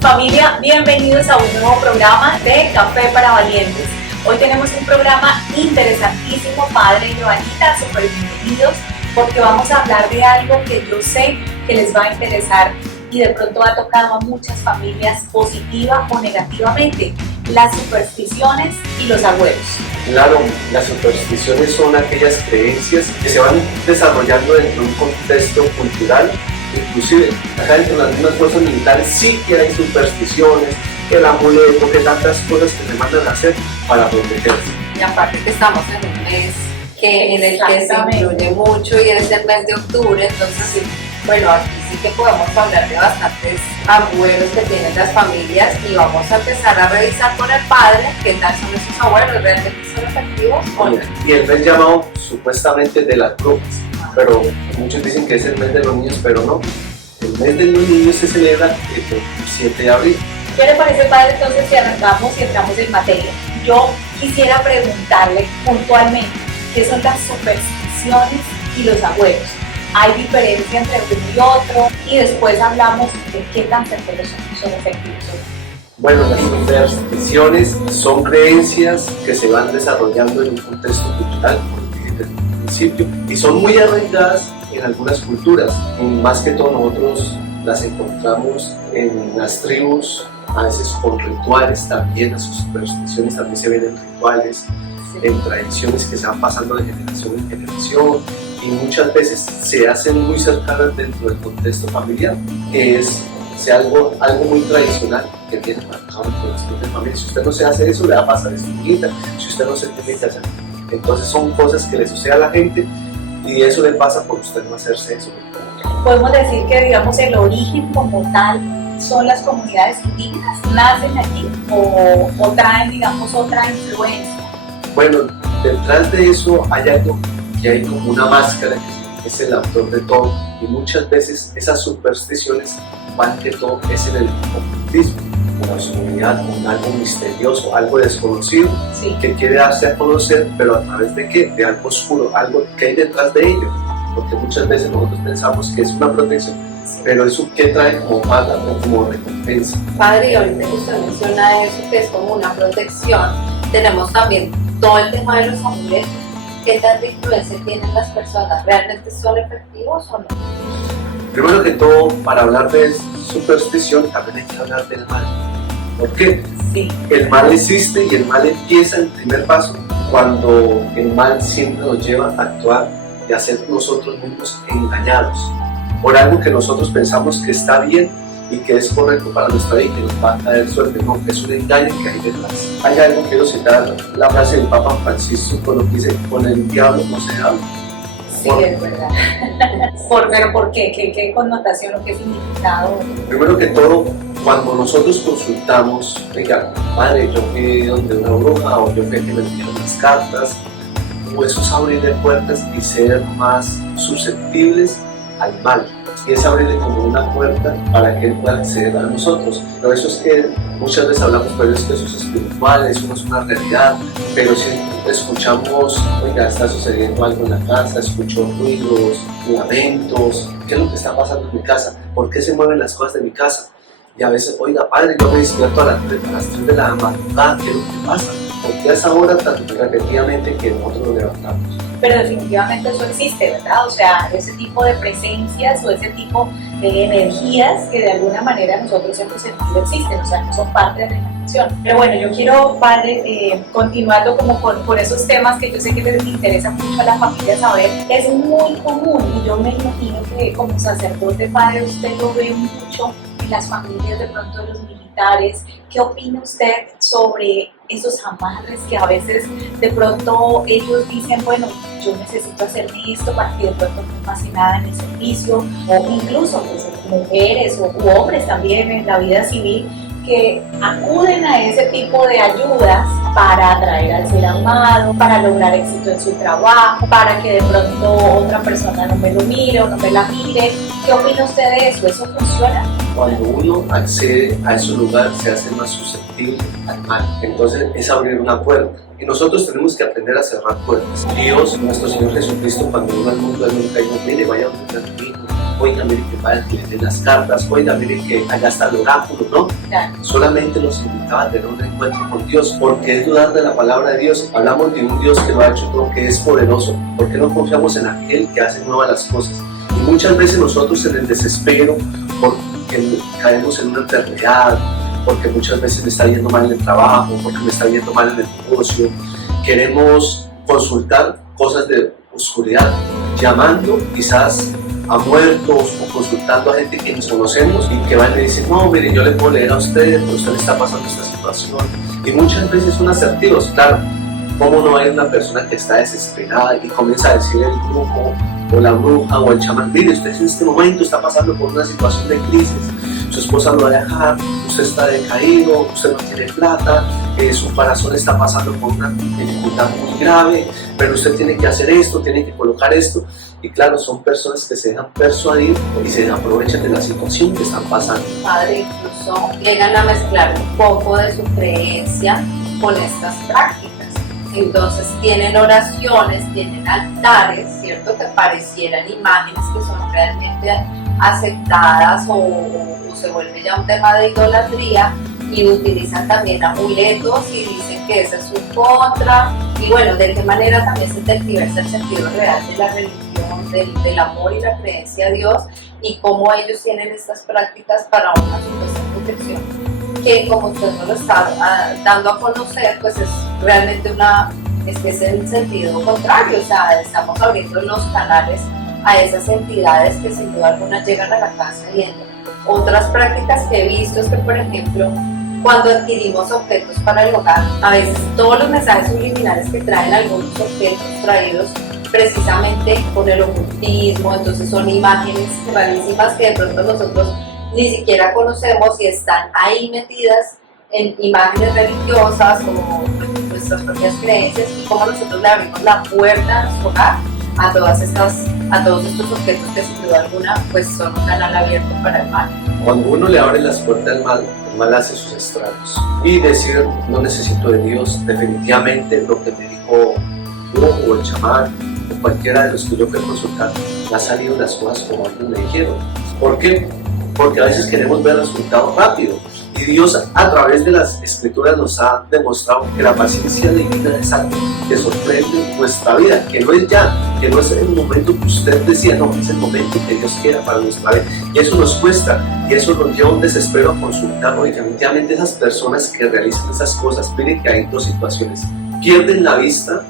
Familia, bienvenidos a un nuevo programa de Café para Valientes. Hoy tenemos un programa interesantísimo, padre y Joanita, súper bienvenidos, porque vamos a hablar de algo que yo sé que les va a interesar y de pronto ha tocado a muchas familias positiva o negativamente, las supersticiones y los abuelos. Claro, las supersticiones son aquellas creencias que se van desarrollando dentro de un contexto cultural. Inclusive acá dentro de las mismas fuerzas militares sí que hay supersticiones, el amuleto, que tantas cosas que se mandan a hacer para protegerse. Y aparte que estamos en un mes en el que se incluye mucho y es el mes de octubre, entonces bueno, aquí sí que podemos hablar de bastantes abuelos que tienen las familias y vamos a empezar a revisar con el padre qué tal son esos abuelos, realmente son efectivos o no. Y el mes llamado supuestamente de las brujas, pero muchos dicen que es el mes de los niños, pero no. El mes de los niños se celebra el 7 de abril. ¿Qué le parece, padre, entonces si arrancamos y entramos en materia? Yo quisiera preguntarle puntualmente qué son las supersticiones y los abuelos. ¿Hay diferencia entre uno y otro? Y después hablamos de qué tan certeros son efectivos. Bueno, las supersticiones son creencias que se van desarrollando en un contexto cultural, como dije desde el principio, y son muy arraigadas en algunas culturas. Y más que todo nosotros las encontramos en las tribus, a veces con rituales también. Las supersticiones también se ven en rituales, en tradiciones que se van pasando de generación en generación, y muchas veces se hacen muy cercanas dentro del contexto familiar, que es algo muy tradicional que tiene marcado en el contexto de familia. Si usted no se hace eso, le va a pasar esto, si usted no se tiene que hacer. Entonces son cosas que le suceden a la gente y eso le pasa por usted no hacerse eso. Podemos decir que, digamos, el origen como tal son las comunidades indígenas, nacen allí o traen, digamos, otra influencia. Bueno, detrás de eso hay algo que hay como una máscara que es el autor de todo, y muchas veces esas supersticiones van que todo es en el ocultismo, en la oscuridad, con algo misterioso, algo desconocido, sí, que quiere darse a conocer, pero a través de qué, de algo oscuro, algo que hay detrás de ello, porque muchas veces nosotros pensamos que es una protección, pero eso que trae como paga o como recompensa. Padre, y ahorita que usted menciona eso, que es como una protección, tenemos también todo el tema de los amuletos. ¿Qué tanta influencia tienen las personas? ¿Realmente son efectivos o no? Primero que todo, para hablar de superstición, también hay que hablar del mal. ¿Por qué? Sí. El mal existe y el mal empieza en primer paso cuando el mal siempre nos lleva a actuar y a ser nosotros mismos engañados por algo que nosotros pensamos que está bien y que es correcto para nuestra vida y que nos va a traer suerte. No, es un engaño que hay detrás. Hay algo, quiero citar la frase del Papa Francisco cuando dice: con el diablo no se habla. Sí, es verdad. ¿Pero por qué? ¿Qué connotación o qué significado? Primero que todo, cuando nosotros consultamos, oiga, padre, yo fui donde una bruja, o yo fui a que me enviaron las cartas, o eso es abrirle puertas y ser más susceptibles al mal. Y es abrirle como una puerta para que él pueda acceder a nosotros. Pero eso es que muchas veces hablamos, pero es que eso es espiritual, eso no es una realidad. Pero si escuchamos, oiga, está sucediendo algo en la casa, escucho ruidos, lamentos, ¿qué es lo que está pasando en mi casa? ¿Por qué se mueven las cosas de mi casa? Y a veces, oiga, padre, yo me despierto a las 3 de la madrugada, ¿qué es lo que pasa? Porque a esa hora tan repetidamente que nosotros nos levantamos. Pero definitivamente eso existe, ¿verdad? O sea, ese tipo de presencias o ese tipo de energías que de alguna manera nosotros hemos sentido existen, o sea, no son parte de la imaginación. Pero bueno, yo quiero, padre, continuando como por esos temas que yo sé que les interesa mucho a la familia saber, es muy común y yo me imagino que como sacerdote, padre, usted lo ve mucho en las familias de pronto de los militares. ¿Qué opina usted sobre esos amarres que a veces de pronto ellos dicen, bueno, yo necesito hacerme esto para que de pronto no pase nada en el servicio, o incluso pues, mujeres u hombres también en la vida civil que acuden a ese tipo de ayudas para atraer al ser amado, para lograr éxito en su trabajo, para que de pronto otra persona no me lo mire o no me la mire? ¿Qué opina usted de eso? ¿Eso funciona? Cuando uno accede a ese lugar se hace más susceptible al mal. Entonces es abrir una puerta. Y nosotros tenemos que aprender a cerrar puertas. Dios, nuestro Señor Jesucristo, cuando vino al mundo, Él nunca dijo: mire, vaya a donde mi hijo, oiga, mire que vayan que les den las cartas, oiga, mire que allá está el oráculo, ¿no? Claro. Solamente los invitaba a tener un encuentro con Dios, porque es dudar de la palabra de Dios. Hablamos de un Dios que lo ha hecho todo, que es poderoso. ¿Por qué no confiamos en aquel que hace nuevas las cosas? Y muchas veces nosotros en el desespero, porque caemos en una enfermedad, porque muchas veces me está yendo mal en el trabajo, porque me está yendo mal en el negocio, queremos consultar cosas de oscuridad, llamando quizás a muertos o consultando a gente que nos conocemos y que van y dicen, no, mire, yo le puedo leer a usted, pero usted le está pasando esta situación. Y muchas veces son asertivos, claro. ¿Cómo no hay una persona que está desesperada y comienza a decir el brujo o la bruja o el chamán, mire, usted en este momento está pasando por una situación de crisis, su esposa lo va a dejar, usted está decaído, usted no tiene plata, su corazón está pasando por una dificultad muy grave, pero usted tiene que hacer esto, tiene que colocar esto. Y claro, son personas que se dejan persuadir y se aprovechan de la situación que están pasando. Padre, incluso llegan a mezclar un poco de su creencia con estas prácticas. Entonces tienen oraciones, tienen altares, ¿cierto? Que parecieran imágenes que son realmente aceptadas o se vuelve ya un tema de idolatría, y utilizan también amuletos y dicen que esa es su contra. Y bueno, de qué manera también se tergiversa el sentido real de la religión, del amor y la creencia a Dios, y cómo ellos tienen estas prácticas para una supuesta protección, que como usted nos lo está dando a conocer, pues es realmente es el sentido contrario. O sea, estamos abriendo los canales a esas entidades que sin duda alguna llegan a la casa y entran. Otras prácticas que he visto es que, por ejemplo, cuando adquirimos objetos para el hogar, a veces todos los mensajes subliminales que traen algunos objetos traídos precisamente por el ocultismo, entonces son imágenes rarísimas que de pronto nosotros ni siquiera conocemos y están ahí metidas en imágenes religiosas o nuestras propias creencias, y cómo nosotros le abrimos la puerta a nuestro hogar a todos estos objetos que sin duda alguna pues son un canal abierto para el mal. Cuando uno le abre las puertas al mal, el mal hace sus estragos. Y decir, no necesito de Dios, definitivamente lo que me dijo yo o el chamán o cualquiera de los que yo fui a consultar, me han salido las cosas como ellos me dijeron. ¿Por qué? Porque a veces queremos ver resultados rápido. Y Dios a través de las escrituras nos ha demostrado que la paciencia divina es algo que sorprende nuestra vida, que no es ya, que no es el momento que usted decía, no, es el momento que Dios quiera para nuestra vida. Y eso nos cuesta, y eso nos lleva a un desespero a consultarlo. Y definitivamente esas personas que realizan esas cosas, miren que hay dos situaciones: pierden la vista,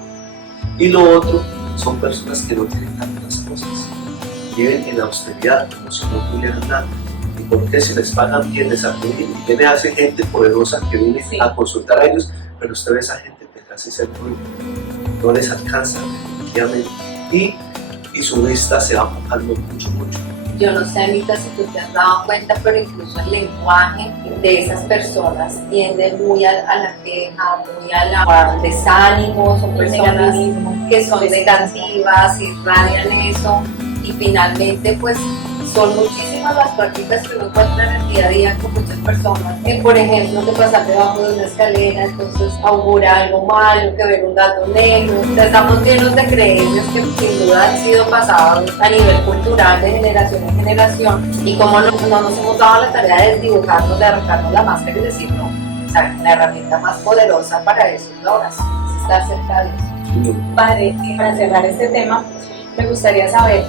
y lo otro son personas que no tienen tantas cosas, viven en la austeridad como si no tuvieran nada. Porque si les pagan bien, les atienden, y viene hace gente poderosa que viene a consultar a ellos, pero usted ve a esa gente que casi se ruina, no les alcanza definitivamente, y su vista se va bajando mucho. Yo no sé, Anita, si tú te has dado cuenta, pero incluso el lenguaje de esas personas tiende muy a la queja, muy al desánimo. Son personas que son negativas, irradian eso, y finalmente pues son muchísimas las prácticas que uno encuentra en el día a día con muchas personas. Por ejemplo, que pasar debajo de una escalera, entonces augura algo malo, que ver un gato negro. O sea, estamos llenos de creencias que sin duda han sido pasadas a nivel cultural de generación en generación, y como no nos hemos dado la tarea de desdibujarnos, de arrancarnos la máscara y decir no. O sea, la herramienta más poderosa para eso es la oración, es estar cerca de Dios. Padre, para cerrar este tema, me gustaría saber,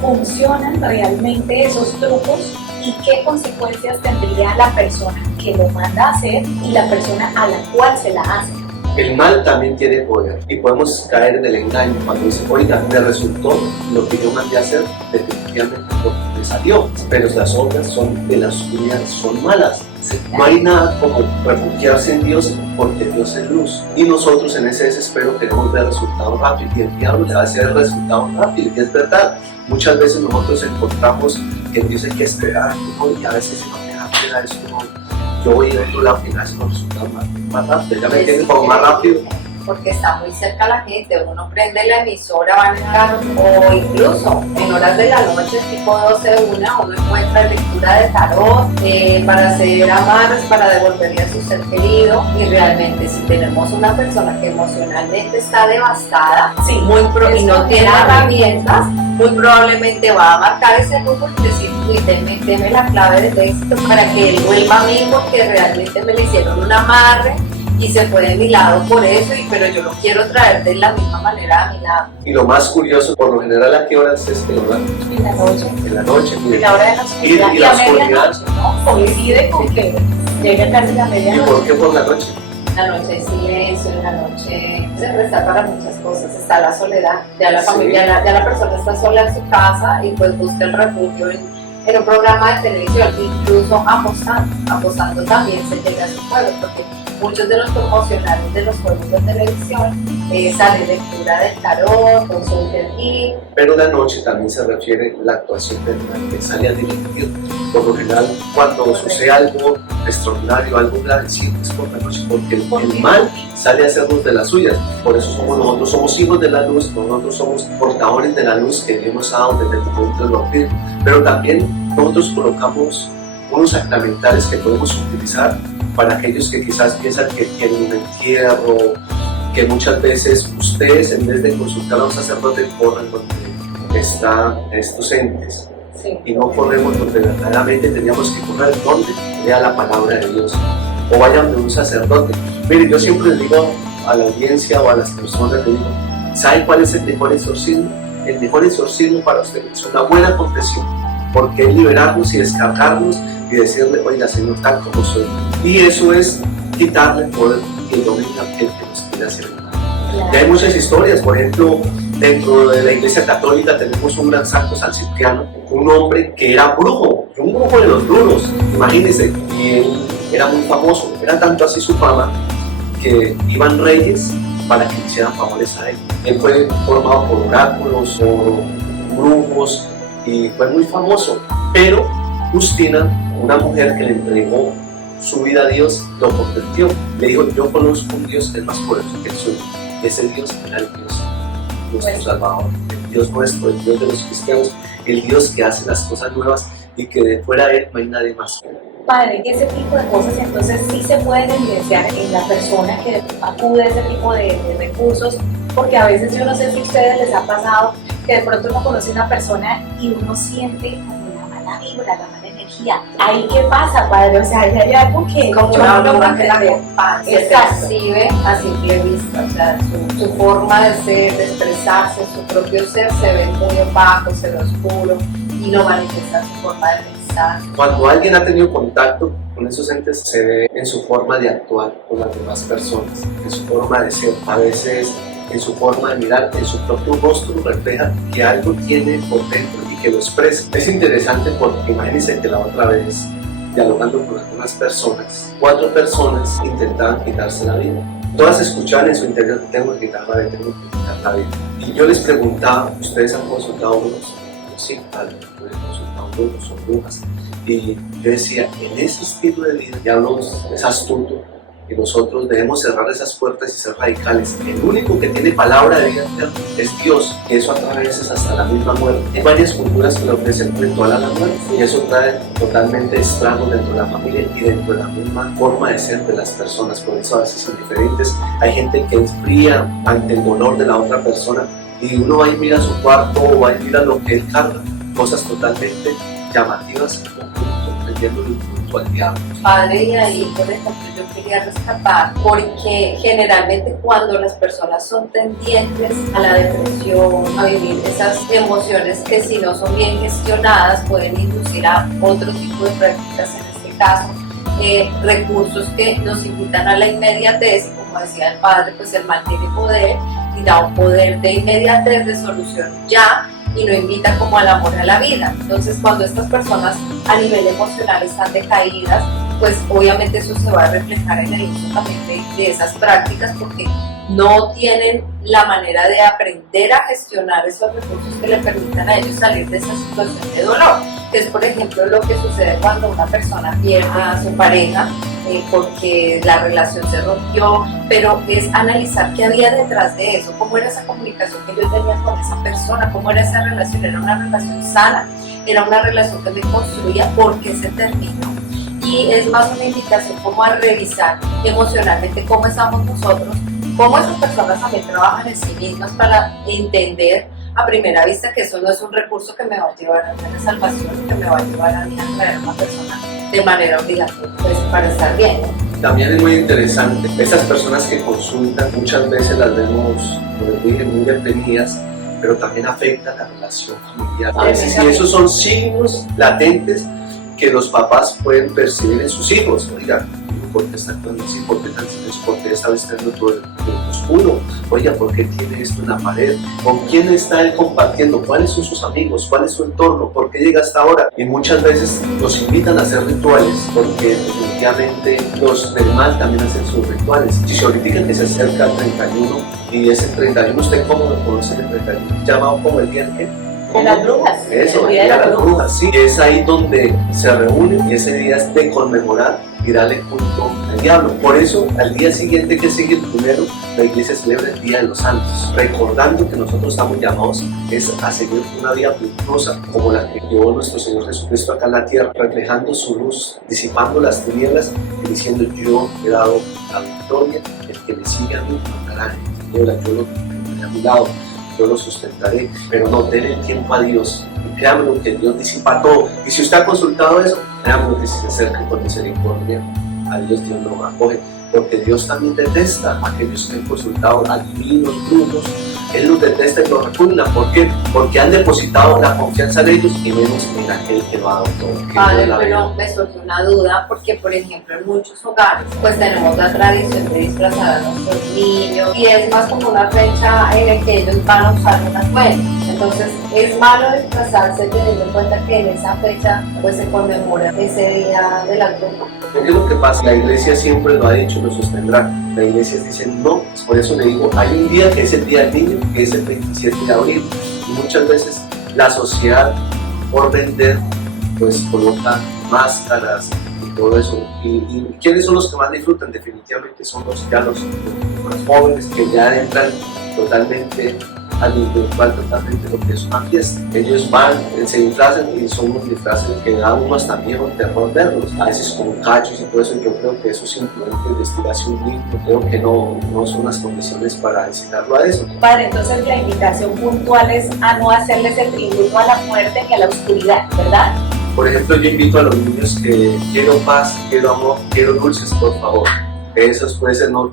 ¿funcionan realmente esos trucos y qué consecuencias tendría la persona que lo manda a hacer y la persona a la cual se la hace? El mal también tiene poder y podemos caer en el engaño cuando dice, oiga, me resultó lo que yo mandé a hacer, definitivamente porque me salió, pero las obras son de la oscuridad, son malas. No hay nada como refugiarse en Dios, porque Dios es luz, y nosotros en ese desespero queremos ver resultados rápidos, y el diablo le va a hacer el resultado rápido, y es verdad. Muchas veces nosotros encontramos que Dios hay que esperar, ¿no? Y a veces si no me da pena es como yo voy a otro lado y me hacen los resultados más rápido, ya me entienden, como más rápido, porque está muy cerca la gente, uno prende la emisora, va en el carro, o incluso en horas de la noche, tipo 12, 1, uno encuentra lectura de tarot para hacer amarres, para devolverle a su ser querido. Y realmente si tenemos una persona que emocionalmente está devastada, Sí, y no tiene herramientas, muy probablemente va a marcar ese número y decir, uy, deme la clave del éxito para que él vuelva a mí, porque realmente me le hicieron un amarre y se fue de mi lado por eso, pero yo lo quiero traer de la misma manera a mi lado. Y lo más curioso, por lo general, ¿a qué horas es que lo dan? En la noche. En la noche. En la hora de la oscuridad. Y Y la a oscuridad. medianoche, ¿no? Coincide con que llega casi la ¿Y medianoche. por qué por la noche? La noche es silencio, en la noche se presta para muchas cosas, está la soledad, ya la familia, ya la persona está sola en su casa y pues busca el refugio en un programa de televisión, incluso apostando también se llega a sus juegos, porque muchos de los promocionales de los juegos de televisión sale lectura del tarot, consulta y... Pero la noche también se refiere a la actuación del mal, que sale a divertir. Por lo general, cuando sucede algo extraordinario, algo grave, siempre es por la noche, porque el mal sale a hacernos de las suyas. Por eso nosotros somos hijos de la luz, nosotros somos portadores de la luz que Dios nos ha dado desde el momento del bautismo. Pero también nosotros colocamos unos sacramentales que podemos utilizar para aquellos que quizás piensan que tienen un entierro, que muchas veces ustedes, en vez de consultar a un sacerdote, corren donde están estos entes. Sí. Y no corremos donde verdaderamente teníamos que correr, donde lea la palabra de Dios, o vayan de un sacerdote. Mire, yo siempre le digo a la audiencia o a las personas, le digo, ¿sabe cuál es el mejor exorcismo? El mejor exorcismo para ustedes es una buena confesión, porque es liberarnos y descargarnos y decirle, oiga, Señor, tal como soy. Y eso es quitarle el poder y el dominio a aquel que nos quiere hacer el mal. Claro. Y hay muchas historias, por ejemplo, dentro de la Iglesia Católica tenemos un gran santo, San Cipriano, un hombre que era brujo, un brujo de los brujos, imagínense, y él era muy famoso, era tanto así su fama que iban reyes para que le hicieran favores a él. Él fue formado por oráculos, por brujos, y fue muy famoso, pero Justina, una mujer que le entregó su vida a Dios, lo convirtió. Le dijo, yo conozco un Dios que es más poderoso que el suyo. Ese Dios era el Dios, nuestro Salvador, el Dios nuestro, el Dios de los cristianos, el Dios que hace las cosas nuevas y que de fuera de él no hay nadie más. Padre, ese tipo de cosas entonces sí se pueden evidenciar en la persona que acude a ese tipo de recursos, porque a veces yo no sé si a ustedes les ha pasado que de pronto uno conoce a una persona y uno siente como la mala vibra, la mala energía. ¿Ahí qué pasa, Padre? O sea, hay algo que como yo una no puedo broma que la entender. acompaña, se Exacto. percibe a simple vista, o sea, su forma de ser, de expresarse, su propio ser se ve muy opaco, se ve oscuro y no manifiesta su forma de pensar. Cuando alguien ha tenido contacto con esos entes, se ve en su forma de actuar con las demás personas, en su forma de ser, a veces en su forma de mirar, en su propio rostro refleja que algo tiene por dentro y que lo expresa. Es interesante porque imagínense que la otra vez, dialogando con algunas personas, 4 personas intentaban quitarse la vida. Todas escuchaban en su interior, tengo que quitar la vida, tengo que quitar la vida. Y yo les preguntaba, ¿ustedes han consultado brujos? Sí, padre, yo he consultado brujos o brujas. Y yo decía, en ese estilo de vida, ya es astuto, y nosotros debemos cerrar esas puertas y ser radicales. El único que tiene palabra de vida eterna es Dios, y eso atrae a veces hasta la misma muerte. Hay varias culturas que le ofrecen ritual a la muerte, y eso trae totalmente estragos dentro de la familia y dentro de la misma forma de ser de las personas. Por eso a veces indiferentes, hay gente que es fría ante el dolor de la otra persona, y uno va y mira su cuarto o va y mira lo que él carga, cosas totalmente llamativas, prendiéndole un culto al diablo. Padre, y ahí, por ejemplo, yo quería rescatar, porque generalmente cuando las personas son tendientes a la depresión, a vivir esas emociones que si no son bien gestionadas pueden inducir a otro tipo de prácticas, en este caso, recursos que nos invitan a la inmediatez, y como decía el Padre, pues el mal tiene poder y da un poder de inmediatez, de solución ya, y no invita como al amor a la vida. Entonces, cuando estas personas a nivel emocional están decaídas, pues obviamente eso se va a reflejar en el uso también de esas prácticas, porque no tienen la manera de aprender a gestionar esos recursos que le permitan a ellos salir de esa situación de dolor, que es por ejemplo lo que sucede cuando una persona pierde a su pareja porque la relación se rompió, pero es analizar qué había detrás de eso, cómo era esa comunicación que yo tenía con esa persona, cómo era esa relación, era una relación sana, era una relación que me construía, ¿por qué se terminó? Y es más una invitación como a revisar emocionalmente cómo estamos nosotros, cómo esas personas también trabajan en sí mismas para entender a primera vista que eso no es un recurso que me va a llevar a la salvación, que me va a llevar a mí a traer a una persona de manera obligatoria, pues para estar bien. También es muy interesante, estas personas que consultan muchas veces las vemos, como les dije, muy deprimidas, pero también afecta la relación familiar. A veces, y esos son signos latentes que los papás pueden percibir en sus hijos. Oiga, ¿por qué está actuando así? ¿Por qué tan silencio? ¿Por qué está vestiendo todo el oscuro? Oiga, ¿por qué tiene esto en la pared? ¿Con quién está él compartiendo? ¿Cuáles son sus amigos? ¿Cuál es su entorno? ¿Por qué llega hasta ahora? Y muchas veces nos invitan a hacer rituales porque definitivamente los del mal también hacen sus rituales. Si se ahorita que se acerca el 31 y ese 31, ¿usted cómo lo conoce el 31? ¿Llamado como el día que? De las brujas. Eso, el día de las brujas, sí. Es ahí donde se reúnen y ese día es de conmemorar y darle culto al diablo. Por eso, al día siguiente que sigue el primero, la iglesia celebra el Día de los Santos, recordando que nosotros estamos llamados a seguir una vida virtuosa como la que llevó nuestro Señor Jesucristo acá en la tierra, reflejando su luz, disipando las tinieblas y diciendo: yo he dado la victoria, el que me sigue a mí no andará en tinieblas, yo lo tendré a mi lado, yo lo sustentaré, pero no, denle tiempo a Dios. Y créanme que Dios disipa todo. Y si usted ha consultado eso, créanme que si se acerca con misericordia a Dios, Dios lo acoge. Porque Dios también detesta a aquellos que han consultado a divinos, brujos. Él los detesta y los repugna. ¿Por qué? Porque han depositado la confianza en ellos y menos en aquel que lo ha dado todo. Vale, pero me surge una duda porque, por ejemplo, en muchos hogares pues tenemos la tradición de disfrazar a nuestros niños y es más como una fecha en la que ellos van a usar un atuendo. Entonces, ¿es malo disfrazarse teniendo en cuenta que en esa fecha pues se conmemora ese día de la bruja? ¿Qué es lo que pasa? La iglesia siempre lo ha dicho y lo sostendrá. La iglesia dice no, por eso le digo, hay un día que es el Día del Niño, que es el 27 de abril, y muchas veces la sociedad, por vender, pues coloca máscaras y todo eso. ¿Y quiénes son los que más disfrutan? Definitivamente son los más jóvenes que ya entran totalmente al virtual, totalmente lo que es una fiesta. Ellos van, se disfrazan y son unos disfraces que dan uno hasta miedo, terror verlos, a veces con cachos y todo eso. Yo creo que eso simplemente investigación un niño, creo que no son las condiciones para incitarlo a eso. Padre, entonces la invitación puntual es a no hacerles el tributo a la muerte ni a la oscuridad, ¿verdad? Por ejemplo, yo invito a los niños que quiero paz, quiero amor, quiero dulces, por favor. Eso puede ser un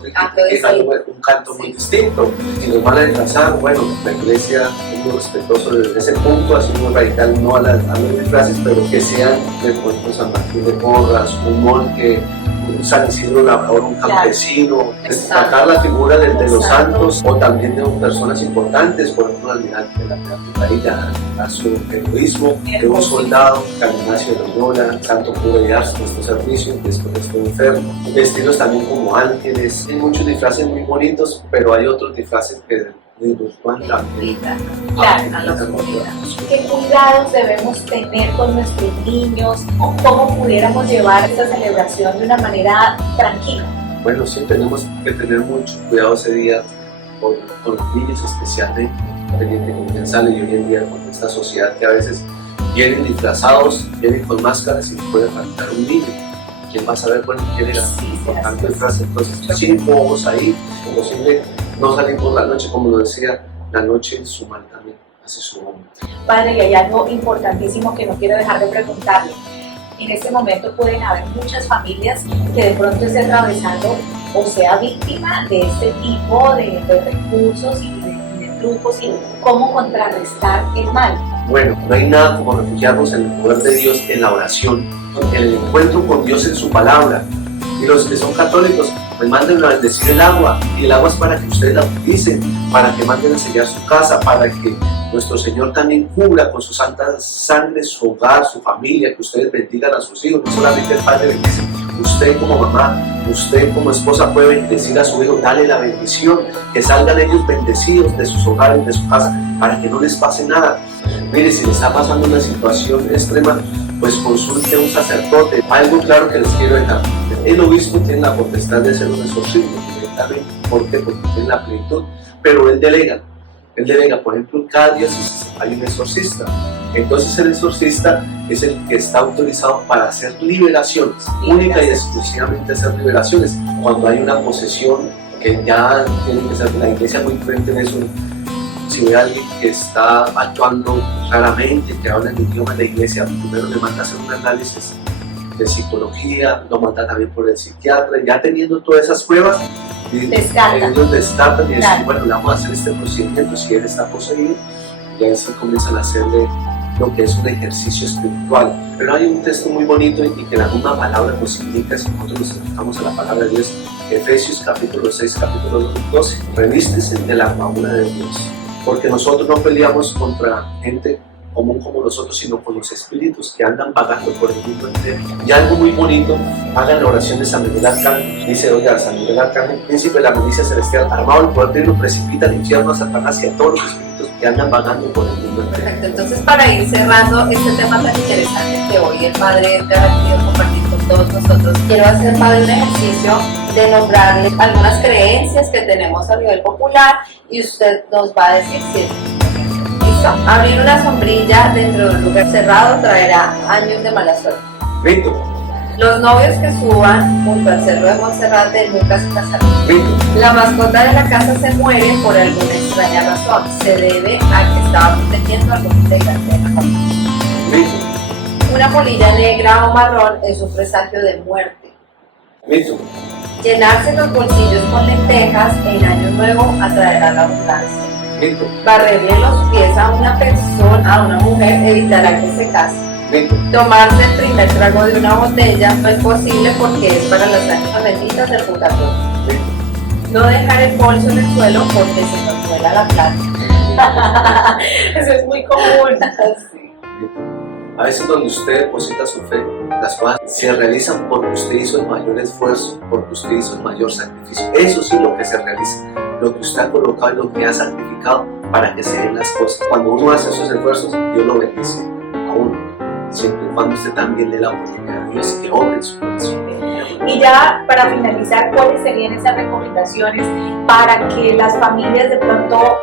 canto muy distinto. Si nos van a disfrazar, bueno, la iglesia es muy respetuoso de ese punto, así muy radical, no a los disfraces, pero que sean de San Martín de Porras, un monje, un San Isidro Labrador, un campesino, destacar la figura de los santos o también de personas importantes, por ejemplo, al almirante de la Capitanía, a su heroísmo, de un soldado, San Ignacio de Loyola, Santo Cura de Ars, nuestro servicio, después estuvo enfermo, vestidos también como ángeles. Hay muchos disfraces muy bonitos, pero hay otros disfraces que desvirtúan también. Claro, ¿qué cuidados debemos tener con nuestros niños o cómo pudiéramos llevar esta celebración de una manera tranquila? Bueno, sí, tenemos que tener mucho cuidado ese día con los niños, especialmente pendiente con quién sale, y hoy en día con esta sociedad que a veces vienen disfrazados, vienen con máscaras y puede faltar un niño. ¿Quién va a saber, bueno, quién era? Tanto disfraz, entonces 5 ojos ahí, posible no salir por la noche, como lo decía, la noche en su mal también hace su hombre. Padre, y hay algo importantísimo que no quiero dejar de preguntarle. En este momento pueden haber muchas familias que de pronto estén atravesando o sea víctima de este tipo de recursos y de trucos y cómo contrarrestar el mal. Bueno, no hay nada como refugiarnos en el poder de Dios en la oración, en el encuentro con Dios en su palabra. Y los que son católicos, pues manden a bendecir el agua, y el agua es para que ustedes la utilicen, para que manden a sellar su casa, para que nuestro Señor también cubra con su santa sangre su hogar, su familia, que ustedes bendigan a sus hijos. No solamente el Padre bendice, usted como mamá, usted como esposa puede bendecir a su hijo, dale la bendición, que salgan ellos bendecidos de sus hogares, de su casa, para que no les pase nada. Mire, si les está pasando una situación extrema, pues consulte a un sacerdote. Algo claro que les quiero dejar: el obispo tiene la potestad de hacer un exorcismo directamente. ¿Por qué? Porque tiene la plenitud, pero él delega, por ejemplo, en cada diócesis hay un exorcista. Entonces el exorcista es el que está autorizado para hacer liberaciones, única y exclusivamente hacer liberaciones. Cuando hay una posesión, que ya tiene que ser la iglesia muy frente en eso. Si ve a alguien que está actuando raramente, que habla en idioma de la iglesia, primero le manda a hacer un análisis de psicología, lo manda también por el psiquiatra, y ya teniendo todas esas pruebas, ellos descartan y dicen, bueno, le vamos a hacer este procedimiento. Si él está poseído, y ahí sí comienzan a hacerle lo que es un ejercicio espiritual. Pero hay un texto muy bonito y que la misma palabra nos indica, si nosotros nos acercamos a la palabra de Dios, Efesios capítulo 6, capítulo 12, revístese de la armadura de Dios. Porque nosotros no peleamos contra gente común como nosotros, sino con los espíritus que andan vagando por el mundo entero. Y algo muy bonito, hagan la oración de San Miguel Arcángel. Dice: oiga, San Miguel Arcángel, príncipe de la milicia celestial, armado el poder divino, precipita al infierno a Satanás y a todos los espíritus que andan vagando por el mundo entero. Perfecto, entonces para ir cerrando este tema tan interesante que hoy el Padre te ha querido compartir con todos nosotros, quiero hacer, Padre, un ejercicio de nombrarle algunas creencias que tenemos a nivel popular y usted nos va a decir si es ¿listo? Abrir una sombrilla dentro de un lugar cerrado traerá años de mala suerte. Rito. Los novios que suban junto al cerro de Monserrate nunca se casarán. Rito. La mascota de la casa se muere por alguna extraña razón. Se debe a que estaba protegiendo a algún integrante de la familia. Rito. Una polilla negra o marrón es un presagio de muerte. Rito. Llenarse los bolsillos con lentejas en Año Nuevo atraerá la abundancia. Rito. Barrerle los pies a una persona, a una mujer, evitará que se case. Rito. Tomarse el primer trago de una botella no es posible porque es para las ánimas benditas del purgatorio. No dejar el bolso en el suelo porque se nos vuela la plata. Eso es muy común. Sí. A veces donde usted deposita su fe, las cosas se realizan porque usted hizo el mayor esfuerzo, porque usted hizo el mayor sacrificio. Eso sí es lo que se realiza, lo que usted ha colocado y lo que ha sacrificado para que se den las cosas. Cuando uno hace esos esfuerzos, Dios lo bendice a uno, siempre y cuando usted también le da la oportunidad a Dios que obre en su corazón. Y ya para finalizar, ¿cuáles serían esas recomendaciones para que las familias de pronto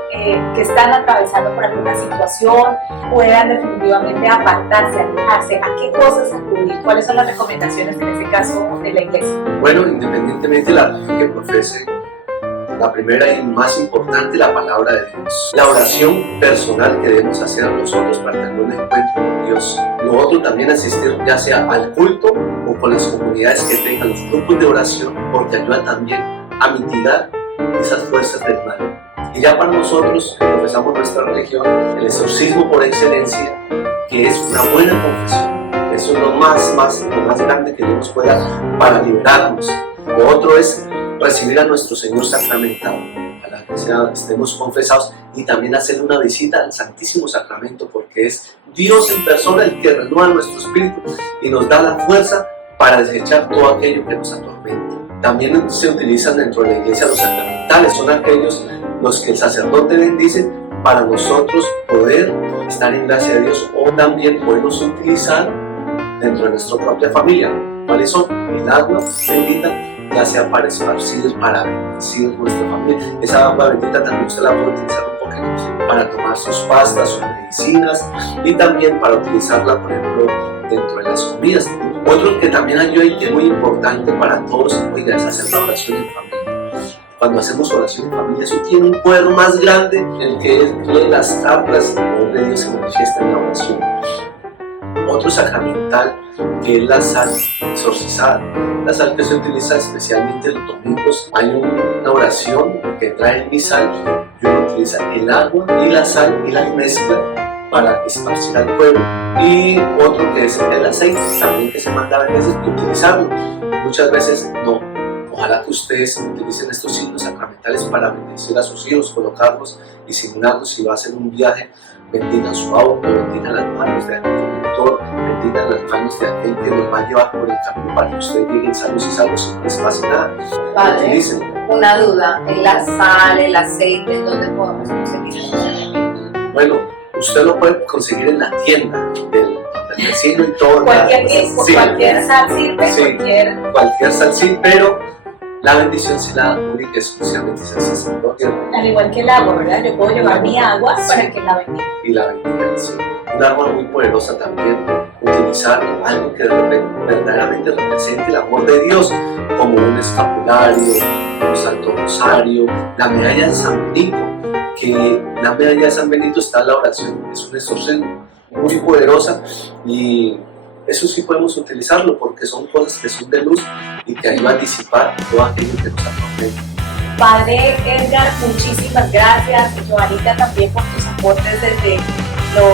que están atravesando por alguna situación puedan definitivamente apartarse, alejarse? ¿A qué cosas acudir? ¿Cuáles son las recomendaciones en este caso de la iglesia? Bueno, independientemente de la religión que profese, la primera y más importante, la palabra de Dios. La oración personal que debemos hacer nosotros para tener un encuentro con Dios. Lo otro, también asistir ya sea al culto o con las comunidades que tengan los grupos de oración, porque ayuda también a mitigar esas fuerzas del mal. Y ya para nosotros que profesamos nuestra religión, el exorcismo por excelencia, que es una buena confesión. Eso es lo más grande que Dios pueda para liberarnos. Lo otro es recibir a nuestro Señor sacramentado, para que estemos confesados, y también hacerle una visita al Santísimo Sacramento, porque es Dios en persona el que renueva nuestro espíritu y nos da la fuerza para desechar todo aquello que nos atormenta. También se utilizan dentro de la iglesia los sacramentales, son aquellos los que el sacerdote bendice para nosotros poder estar en gracia de Dios, o también poderlos utilizar dentro de nuestra propia familia. ¿Cuáles son? El agua bendita, ya sea para esparcir, para bendecir nuestra familia. Esa agua bendita también usted la puede utilizar un poquito para tomar sus pastas, sus medicinas, y también para utilizarla, por ejemplo, dentro de las comidas. Otro que también ayuda y que es muy importante para todos, oiga, es hacer la oración en familia. Cuando hacemos oración en familia, eso tiene un poder más grande, el que lee las cartas, el poder de Dios se manifiesta en la oración. Otro sacramental, que es la sal exorcizada. La sal que se utiliza especialmente los domingos. Hay una oración que trae el misal y uno utiliza el agua y la sal y las mezcla para esparcir al pueblo. Y otro que es el aceite, también que se manda a veces utilizarlo. Muchas veces no. Ojalá que ustedes utilicen estos signos sacramentales para bendecir a sus hijos, colocarlos y signarlos. Si va a hacer un viaje, bendigan su auto, bendigan las manos del conductor, bendiga en las manos de aquel que nos va a llevar por el camino para que ustedes lleguen sanos y salvos sin que les pase nada. Padre, Utilicen. una duda, en la sal, el aceite, ¿en dónde podemos conseguir esos elementos? Bueno, usted lo puede conseguir en la tienda del vecino y todo. Cualquier tipo, Sí. cualquier sal sirve, Sí. cualquier, Sal sí, pero la bendición sí la única exclusivamente es el sacerdote al igual que el agua, ¿verdad? Yo puedo llevar mi agua para que la bendiga. y la bendiga. Sí. Un arma muy poderosa también, utilizar algo que verdaderamente represente el amor de Dios, como un escapulario, un santo rosario, la medalla de San Benito, que la medalla de San Benito está en la oración, es una exorcismo muy poderosa y eso sí podemos utilizarlo porque son cosas que son de luz y que ayudan a disipar todo aquello que nos atormenta. Padre Edgar, muchísimas gracias. Joanita, también por tus aportes desde lo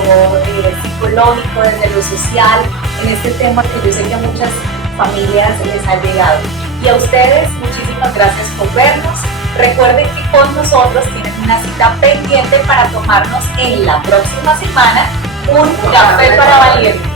psicológico, desde lo social, en este tema que yo sé que a muchas familias les ha llegado. Y a ustedes, muchísimas gracias por vernos. Recuerden que con nosotros tienen una cita pendiente para tomarnos en la próxima semana un café para valientes.